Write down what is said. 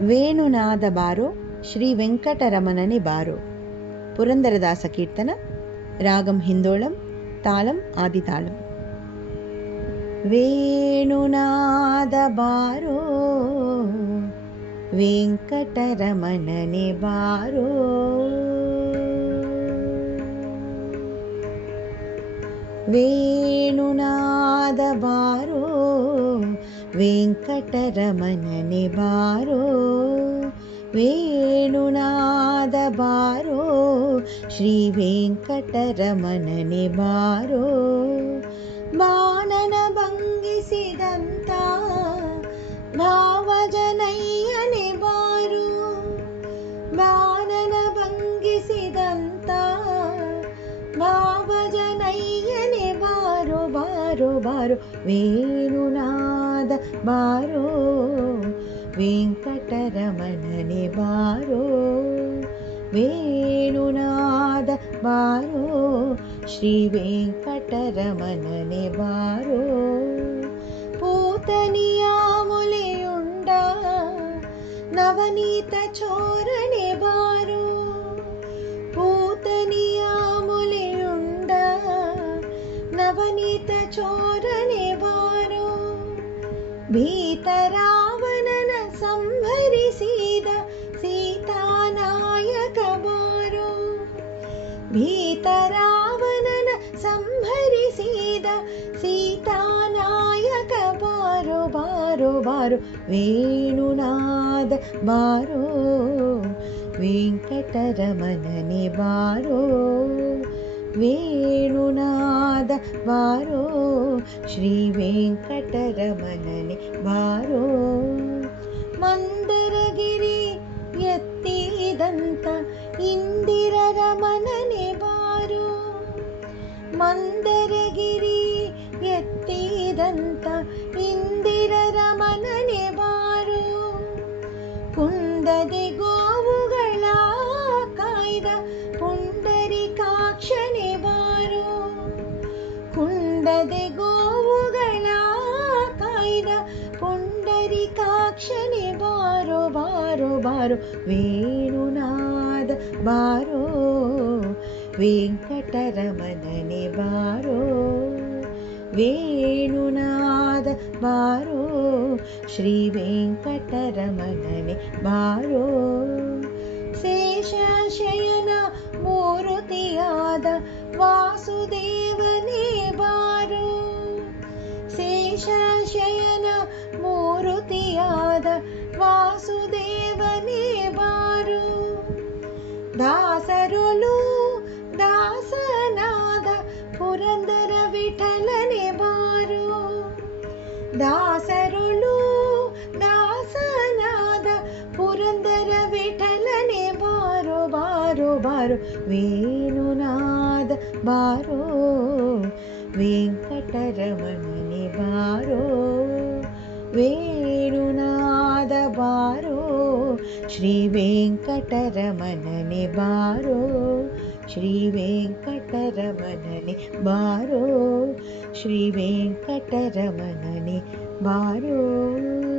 ವೇಣುನಾದ ಬಾರೋ ಶ್ರೀ ವೆಂಕಟರಮಣನೆ ಬಾರೋ. ಪುರಂದರದಾಸ ಕೀರ್ತನ. ರಾಗಂ ಹಿಂದೋಳಂ, ತಾಳಂ ಆದಿತಾಳಂ. ವೇಣುನಾದ ಬಾರೋ ವೆಂಕಟರಮಣನೆ ಬಾರೋ. ವೇಣುನಾದ ಬಾರೋ ವೆಂಕಟರಮಣನೆ ಬಾರೋ. ವೇಣುನಾದ ಬಾರೋ ಶ್ರೀ ವೆಂಕಟರಮಣನೆ ಬಾರೋ. ಬಾಣನ ಭಂಗಿಸಿದಂತ ಭಾವಜನಯ್ಯನೆ ಬಾರೋ. ಬಾಣನ ಭಂಗಿಸಿದಂತ ಭಾವಜನಯ್ಯನೆ ಬಾರೋ ಬಾರೋ ಬಾರೋ. ವೇಣುನಾದ ಬಾರೋ ವೆಂಕಟರಮಣನೆ ಬಾರೋ. ವೇಣುನಾದ ಬಾರೋ ಶ್ರೀ ವೆಂಕಟರಮಣನೆ ಬಾರೋ. ಪೂತನಿಯ ಮುಲೆಯುಂಡ ನವನೀತ ಚೋರನೆ ಬಾರೋ. ಪೂತನಿಯ ಮುಲೆಯುಂಡ ನವನೀತ ಚೋರನೆ ಬಾರೋ. ಭೀತರಾವಣನ ಸಂಹರಿಸಿದ ಸೀತಾನಾಯಕ ಬಾರೋ. ಭೀತರಾವಣನ ಸಂಹರಿಸಿದ ಸೀತಾನಾಯಕ ಬಾರೋ ಬಾರೋ ಬಾರೋ. ವೇಣುನಾದ ಬಾರೋ ವೆಂಕಟರಮಣನೆ ಬಾರೋ. ವೇಣುನಾದ ಬಾರೋ ಶ್ರೀ ವೆಂಕಟರಮಣನೆ ಬಾರೋ. ಮಂದರಗಿರಿ ಎತ್ತಿದಂತ ಇಂದಿರರಮಣನೆ ಬಾರೋ. ಮಂದರಗಿರಿ ಎತ್ತಿದಂತ ಇಂದಿರರಮಣನೆ ಬಾರೋ. ಕುಂದದೆ ಗೋವುಗಳ ಕಾಯ್ದ ಪುಂಡರಿಕಾಕ್ಷನೆ ಬಾರೋ. ಕುಂದದೆ ಗೋವುಗಳ ಕಾಯ್ದ ಪುಂಡರಿಕಾಕ್ಷನೆ ಬಾರೋ ಬಾರೋ ಬಾರೋ. ವೇಣುನಾದ ಬಾರೋ ವೆಂಕಟರಮಣನೆ ಬಾರೋ. ವೇಣುನಾದ ಬಾರೋ ಶ್ರೀ ವೆಂಕಟರಮಣನೆ ಬಾರೋ. ಶೇಷಶಯನ ಮೂರುತಿಯಾದ ವಾಸುದೇವನೇ ಬಾರೋ. ಶೇಷಶಯನ ಮೂರುತಿಯಾದ ವಾಸುದೇವನೇ ಬಾರೋ. ದಾಸರೊಳು ದಾಸನಾದ ಪುರಂದರ ವಿಠಲನೆ ಬಾರೋ. ದಾಸರೊಳು ದಾಸನಾದ ಪುರಂದರ ವಿಠಲನೆ ಬಾರೋ ಬಾರೋ ಬಾರೋ. ವೇಣುನಾದ ಬಾರೋ ವೆಂಕಟರಮಣನೆ ಬಾರೋ. ವೇಣುನಾದ ಬಾರೋ ಶ್ರೀ ವೆಂಕಟರಮಣನೆ ಬಾರೋ. ಶ್ರೀ ವೆಂಕಟರಮಣನೆ ಬಾರೋ. ಶ್ರೀ ವೆಂಕಟರಮಣನೆ ಬಾರೋ.